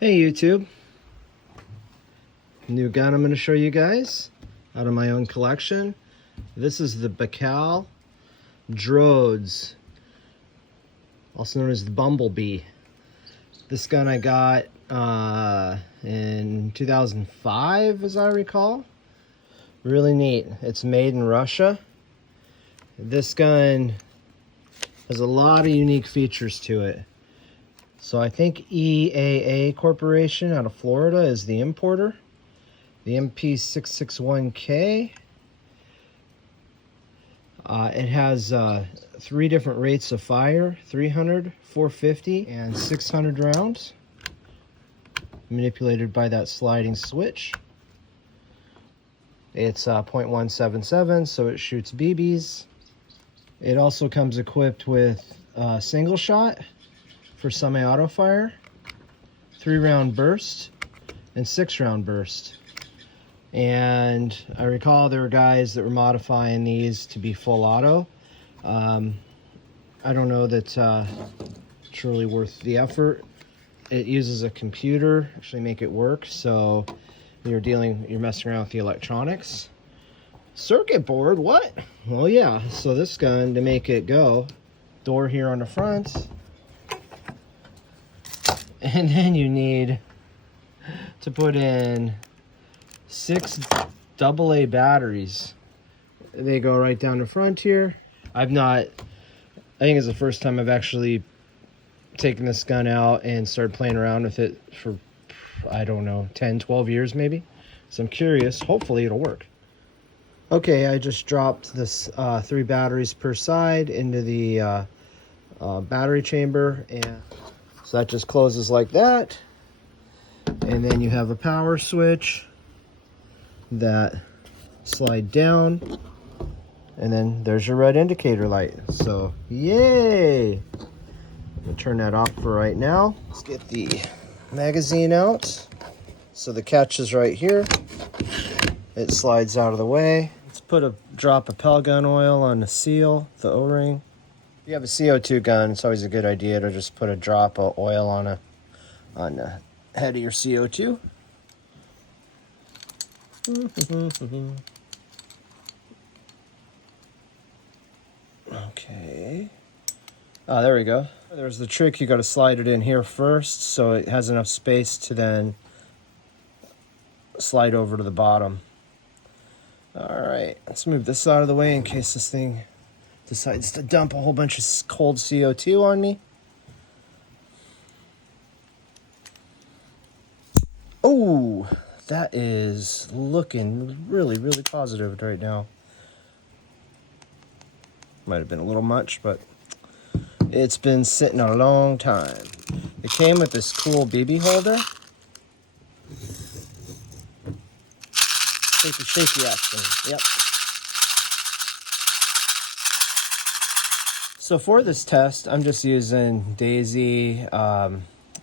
Hey YouTube, new gun I'm going to show you guys out of my own collection. This is the Bakail Drodz, also known as the Bumblebee. This gun I got in 2005 as I recall. Really neat. It's made in Russia. This gun has a lot of unique features to it. So I think EAA Corporation out of Florida is the importer. The MP661K. It has 3 different rates of fire, 300, 450, and 600 rounds. Manipulated by that sliding switch. It's .177, so it shoots BBs. It also comes equipped with single shot for semi-auto fire, 3-round burst, and 6-round burst. And I recall there were guys that were modifying these to be full auto. I don't know that truly worth the effort. It uses a computer to actually make it work, so you're messing around with the electronics. Circuit board, what? Well, yeah, so this gun, to make it go, door here on the front, and then you need to put in 6 AA batteries. They go right down the front here. I think it's the first time I've actually taken this gun out and started playing around with it for, I don't know, 10, 12 years maybe. So I'm curious. Hopefully it'll work. Okay, I just dropped this 3 batteries per side into the battery chamber, and so that just closes like that. And then you have a power switch that slide down, and then there's your red indicator light. So yay! I'll turn that off for right now. Let's get the magazine out. So the catch is right here. It slides out of the way. Let's put a drop of pelgun oil on the seal, the O-ring. If you have a CO2 gun, it's always a good idea to just put a drop of oil on the head of your CO2. Okay. There we go. There's the trick. You got to slide it in here first so it has enough space to then slide over to the bottom. Alright, let's move this out of the way in case this thing decides to dump a whole bunch of cold CO2 on me. Oh, that is looking really, really positive right now. Might have been a little much, but it's been sitting a long time. It came with this cool BB holder. Shaky action. Yep. So for this test, I'm just using Daisy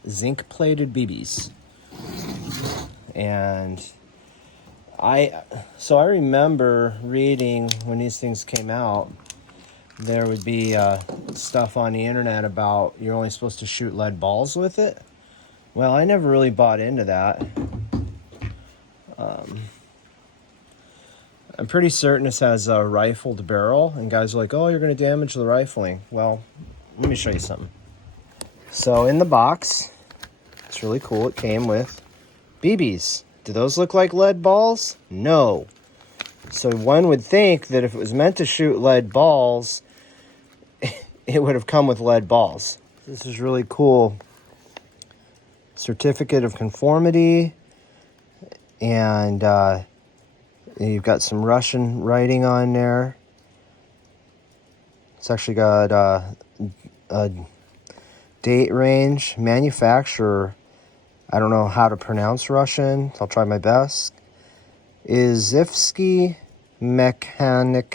zinc-plated BBs. And I remember reading when these things came out, there would be stuff on the internet about you're only supposed to shoot lead balls with it. Well, I never really bought into that. I'm pretty certain this has a rifled barrel, and guys are like, oh, you're going to damage the rifling. Well, let me show you something. So in the box, it's really cool, it came with BBs. Do those look like lead balls? No. So one would think that if it was meant to shoot lead balls, it would have come with lead balls. This is really cool. Certificate of conformity, and you've got some Russian writing on there. It's actually got a date range, manufacturer. I don't know how to pronounce Russian, so I'll try my best. Izivsky Mechanicsky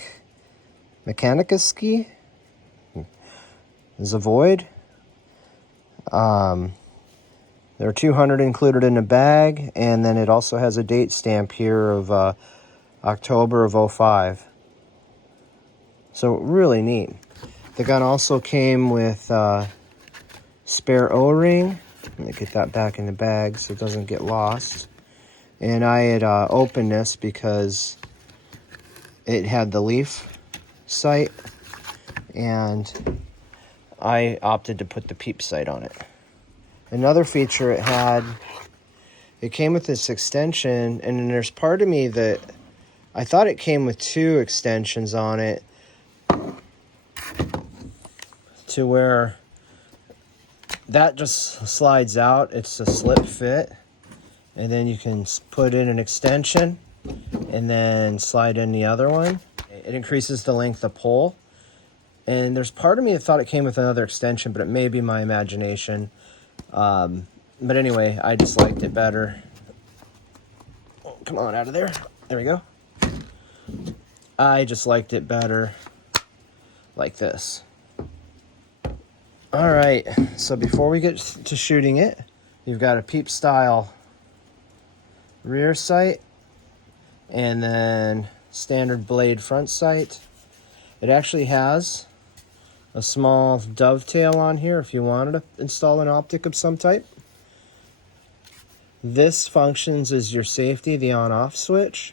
Zavoid. There are 200 included in the bag, and then it also has a date stamp here of October of 05. So really neat. The gun also came with spare O-ring Let me get that back in the bag so it doesn't get lost. And I had opened this because it had the leaf sight, and I opted to put the peep sight on it. Another feature it had, it came with this extension, and then there's part of me that I thought it came with 2 extensions on it, to where that just slides out. It's a slip fit, and then you can put in an extension and then slide in the other one. It increases the length of pole. And there's part of me that thought it came with another extension, but it may be my imagination. But anyway, I just liked it better. Oh, come on, out of there. There we go. I just liked it better like this. All right, so before we get to shooting it, you've got a peep style rear sight and then standard blade front sight. It actually has a small dovetail on here if you wanted to install an optic of some type. This functions as your safety, the on-off switch.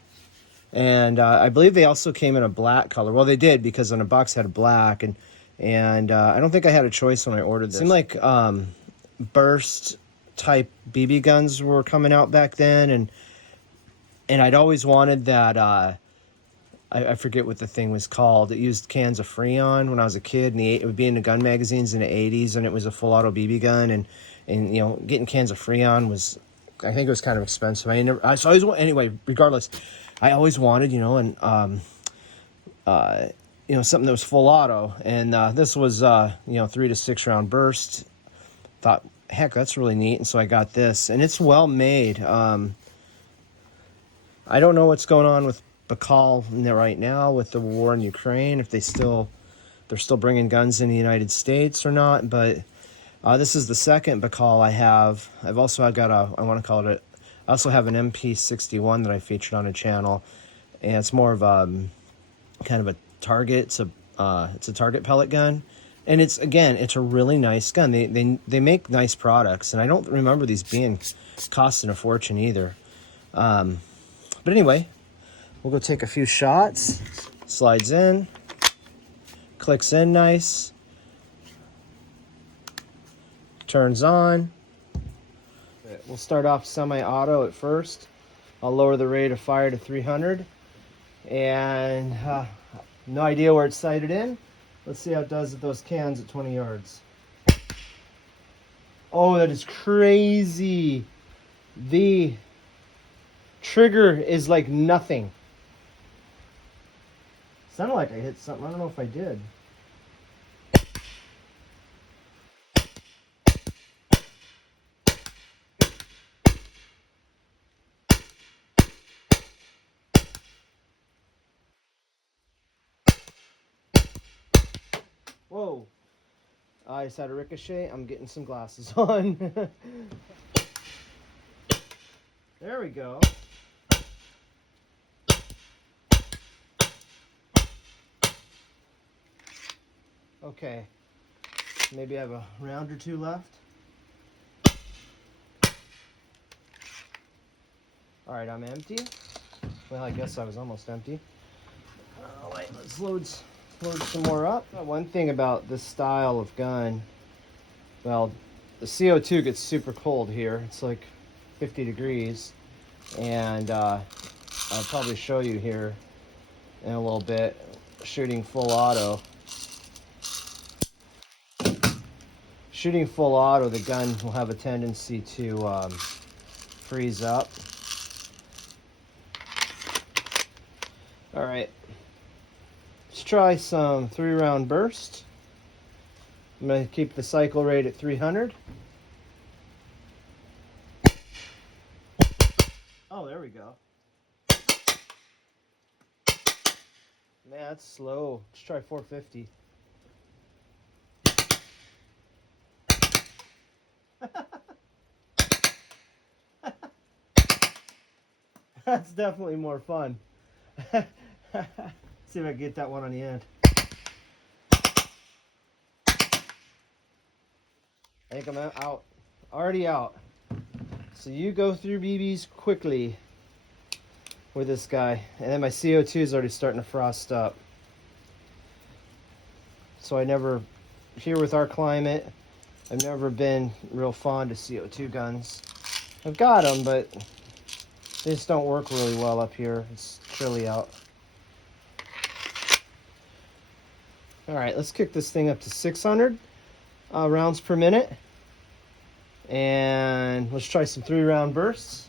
And I believe they also came in a black color. Well, they did, because on the box had black, and I don't think I had a choice when I ordered this. It seemed like burst type BB guns were coming out back then, and I'd always wanted that. I forget what the thing was called. It used cans of Freon when I was a kid, and it would be in the gun magazines in the 80s, and it was a full auto BB gun, and you know, getting cans of Freon was, I think it was kind of expensive. So I always, anyway, regardless, I always wanted, you know, and you know, something that was full auto, and this was you know, 3 to 6 round burst. Thought, heck, that's really neat, and so I got this, and it's well made. I don't know what's going on with Bakail right now with the war in Ukraine, if they're still bringing guns in the United States or not, but this is the second Bakail I have. I've got I also have an MP61 that I featured on a channel, and it's more of a kind of a target. It's a target pellet gun, and it's a really nice gun. They make nice products, and I don't remember these being costing a fortune either. But anyway, we'll go take a few shots. Slides in, clicks in nice, turns on. We'll start off semi-auto at first. I'll lower the rate of fire to 300, and no idea where it's sighted in. Let's see how it does with those cans at 20 yards. Oh, that is crazy. The trigger is like nothing. Sounded like I hit something. I don't know if I did. Whoa. I just had a ricochet. I'm getting some glasses on. There we go. Okay. Maybe I have a round or two left. All right, I'm empty. Well, I guess I was almost empty. All right, let's load some more up. One thing about this style of gun, well, the CO2 gets super cold here. It's like 50 degrees, and I'll probably show you here in a little bit, shooting full auto. Shooting full auto, the gun will have a tendency to freeze up. All right. Let's try some 3-round burst. I'm going to keep the cycle rate at 300. Oh, there we go. Man, that's slow. Let's try 450. That's definitely more fun. See if I can get that one on the end. I think I'm out. already out. So you go through BBs quickly with this guy. And then my CO2 is already starting to frost up. So here with our climate, I've never been real fond of CO2 guns. I've got them, but they just don't work really well up here. It's chilly out. All right, let's kick this thing up to 600 rounds per minute. And let's try some 3-round bursts.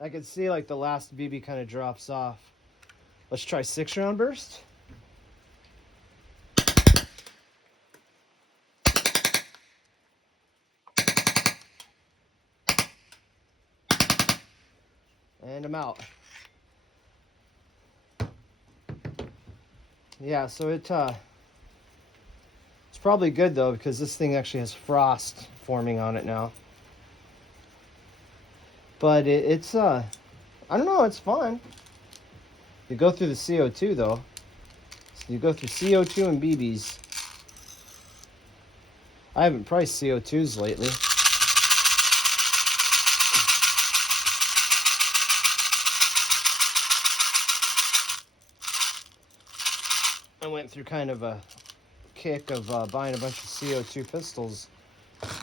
I can see like the last BB kind of drops off. Let's try 6-round burst. And I'm out. Yeah, so it's probably good though, because this thing actually has frost forming on it now. But it's I don't know, it's fun. You go through the CO2 though. So you go through CO2 and BBs. I haven't priced CO2s lately. I went through kind of a kick of buying a bunch of CO2 pistols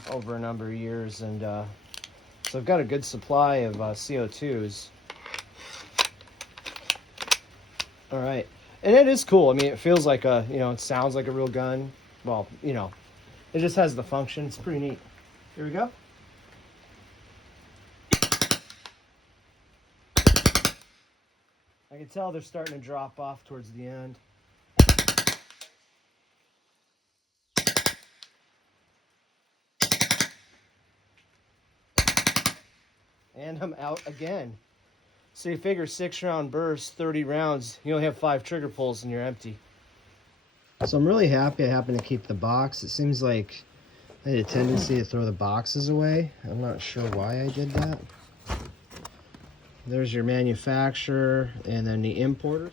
over a number of years, and so I've got a good supply of CO2s. All right, and it is cool. I mean, it feels like it sounds like a real gun. Well, it just has the function. It's pretty neat. Here we go. I can tell they're starting to drop off towards the end. And I'm out again. So you figure 6-round burst, 30 rounds, you only have 5 trigger pulls and you're empty. So I'm really happy I happened to keep the box. It seems like I had a tendency to throw the boxes away. I'm not sure why I did that. There's your manufacturer and then the importer.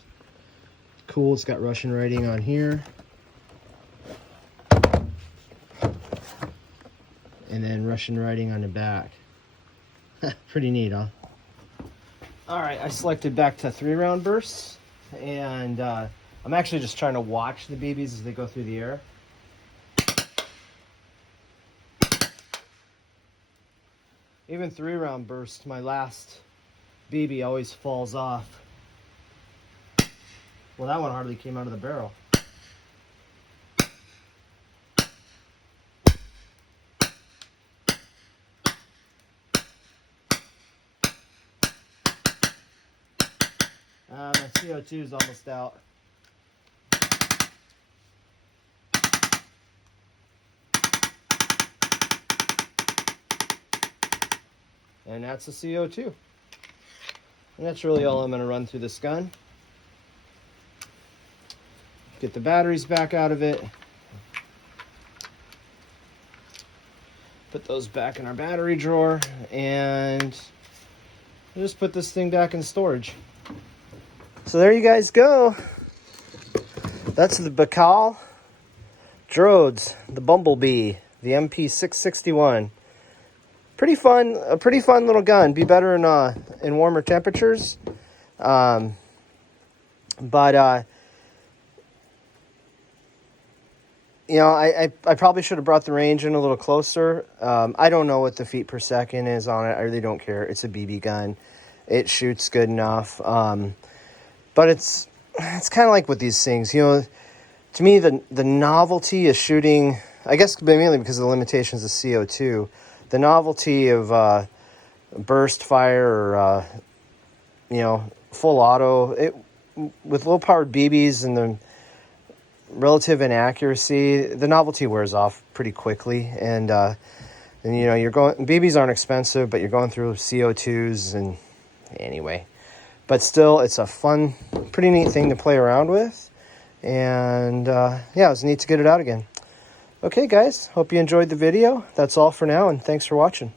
Cool, it's got Russian writing on here. And then Russian writing on the back. Pretty neat, huh? All right, I selected back to 3-round bursts, and I'm actually just trying to watch the BBs as they go through the air. Even 3-round burst, my last BB always falls off. Well, that one hardly came out of the barrel. My CO2 is almost out. And that's the CO2. And that's really all I'm going to run through this gun. Get the batteries back out of it. Put those back in our battery drawer. And just put this thing back in storage. So there you guys go. That's the Bakail Drodz, the Bumblebee, the MP661. Pretty fun, a pretty fun little gun. Be better in warmer temperatures. I probably should have brought the range in a little closer. I don't know what the feet per second is on it. I really don't care. It's a BB gun. It shoots good enough. But it's kind of like with these things, to me, the novelty of shooting, I guess mainly because of the limitations of CO2, the novelty of burst fire or, full auto, with low-powered BBs and the relative inaccuracy, the novelty wears off pretty quickly. And BBs aren't expensive, but you're going through CO2s and anyway. But still, it's a fun, pretty neat thing to play around with. And it was neat to get it out again. Okay, guys, hope you enjoyed the video. That's all for now, and thanks for watching.